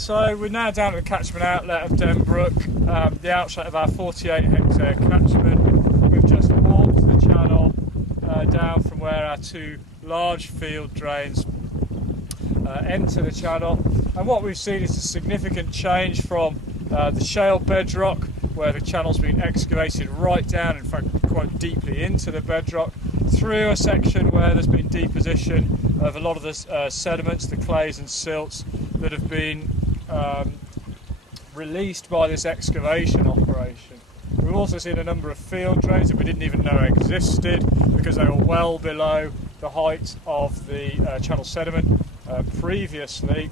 So we're now down at the catchment outlet of Devon Brook, the outlet of our 48 hectare catchment. We've just walked the channel down from where our two large field drains enter the channel, and what we've seen is a significant change from the shale bedrock, where the channel's been excavated right down, in fact quite deeply into the bedrock, through a section where there's been deposition of a lot of the sediments, the clays and silts that have been released by this excavation operation. We've also seen a number of field drains that we didn't even know existed because they were well below the height of the channel sediment previously.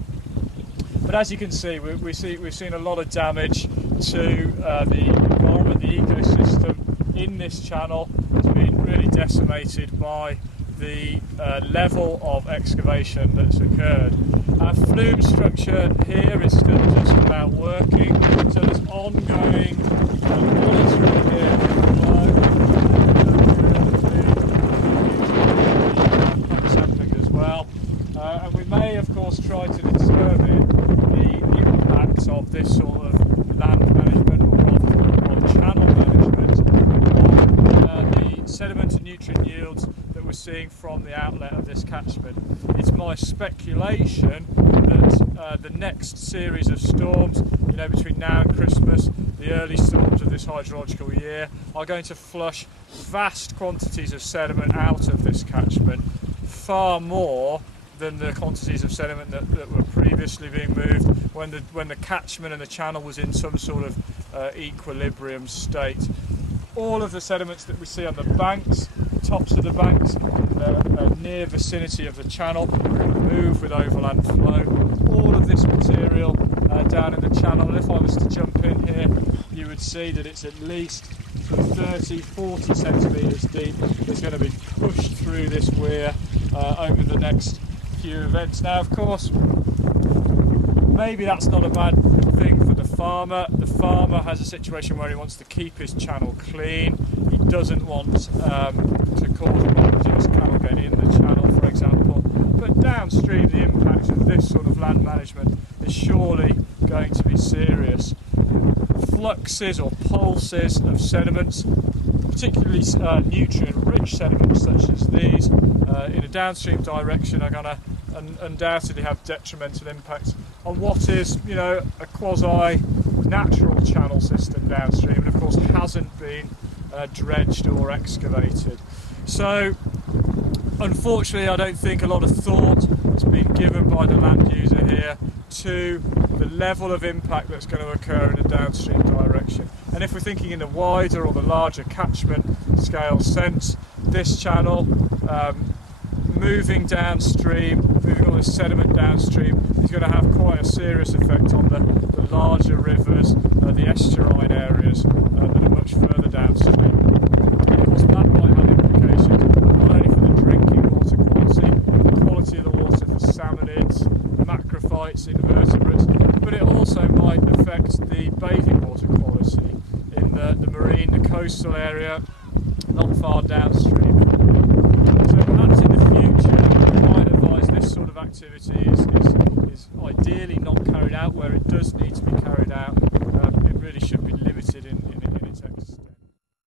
But as you can see, we've seen a lot of damage to the environment, the ecosystem in this channel has been really decimated by the level of excavation that's occurred. Our flume structure here is still just about working, so there's ongoing monitoring here below, sampling as well, and we may of course try to determine the impacts of this sort of land management, or rather on channel management, on the sediment and nutrient yields that we're seeing from the outlet of this catchment. It's my speculation that the next series of storms, between now and Christmas, the early storms of this hydrological year, are going to flush vast quantities of sediment out of this catchment, far more than the quantities of sediment that were previously being moved when the catchment and the channel was in some sort of equilibrium state. All of the sediments that we see on the banks, tops of the banks, the near vicinity of the channel, move with overland flow. All of this material down in the channel, and if I was to jump in here, you would see that it's at least 30-40 centimetres deep. It's going to be pushed through this weir over the next few events. Now, of course, maybe that's not a bad thing for the farmer. The farmer has a situation where he wants to keep his channel clean. He doesn't want to cause problems if cattle get in the channel, for example. But downstream, the impact of this sort of land management is surely going to be serious. Fluxes or pulses of sediments, particularly nutrient-rich sediments such as these, in a downstream direction, are going to undoubtedly have detrimental impacts on what is, a quasi-natural channel system downstream, and of course hasn't been dredged or excavated. So, unfortunately, I don't think a lot of thought has been given by the land user here to the level of impact that's going to occur in a downstream direction. And if we're thinking in the wider or the larger catchment scale sense, this channel moving downstream, moving all this sediment downstream, is going to have quite a serious effect on the larger rivers, the estuarine areas that are much further downstream. And of course, that might have implications not only for the drinking water quality, the quality of the water for salmonids, macrophytes, invertebrates, but it also might affect the bathing water quality in the marine, the coastal area, not far downstream. So perhaps in the future, I might advise this sort of activity is ideally not carried out. Where it does need to be carried out, it really should be